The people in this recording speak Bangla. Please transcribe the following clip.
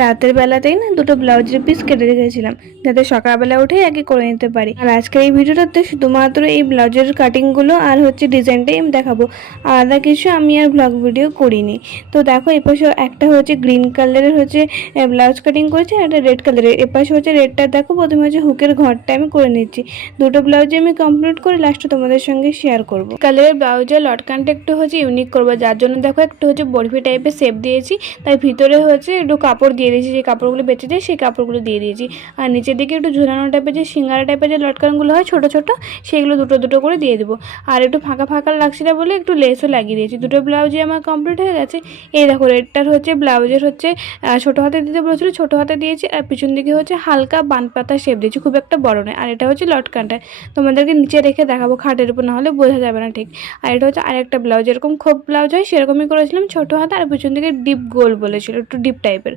রাতের বেলাতেই না দুটো ব্লাউজের পিস কেটে রেখেছিলাম যাতে সকালবেলা উঠে আগে করে নিতে পারি। আর আজকের এই ভিডিওটাতে শুধুমাত্র এই ব্লাউজের কাটিংগুলো আর হচ্ছে ডিজাইনটাই আমি দেখাবো, আলাদা কিছু আমি আর ব্লগ ভিডিও করিনি। তো দেখো এপাশে একটা হচ্ছে গ্রিন কালারের হচ্ছে ব্লাউজ কাটিং করেছি, আর একটা রেড কালারের। এপাশে হচ্ছে রেডটা দেখো, প্রথমে হচ্ছে হুকের ঘরটা আমি করে নিচ্ছি। দুটো ব্লাউজে আমি কমপ্লিট করে লাস্টে তোমাদের সঙ্গে শেয়ার করবো। কালারের ব্লাউজের লটকানটা একটু হচ্ছে ইউনিক করবো, যার জন্য দেখো একটু হচ্ছে বরফি টাইপের শেপ দিয়েছি। তাই ভিতরে হচ্ছে একটু কাপড় দিয়ে দিয়েছি, যে কাপড়গুলো বেঁচে যায় সেই কাপড়গুলো দিয়ে দিয়েছি। আর নিচের দিকে একটু ঝুলানো টাইপের যে সিঙ্গারা টাইপের যে লটকানগুলো হয় ছোটো ছোটো, সেগুলো দুটো দুটো করে দিয়ে দেবো। আর একটু ফাঁকা ফাঁকা লাগছিল বলে একটু লেসও লাগিয়ে দিয়েছি। দুটো ব্লাউজই আমার কমপ্লিট হয়ে গেছে। এই দেখো রেডটার হচ্ছে ব্লাউজের হচ্ছে ছোটো হাতে দিতে বলেছিল, ছোটো হাতে দিয়েছি। আর পিছন দিকে হচ্ছে হালকা বান পাতা শেপ দিয়েছি, খুব একটা বড় নয়। আর এটা হচ্ছে লটকানটা তোমাদেরকে নিচে রেখে দেখাবো, খাটের উপর না হলে বোঝা যাবে না ঠিক। আর এটা হচ্ছে আরেকটা ব্লাউজ, এরকম খোপ ব্লাউজ হয় সেরকমই করেছিলাম, ছোটো হাতে। আর পিছন দিকে ডিপ গোল বলেছিল, একটু ডিপ টাইপের।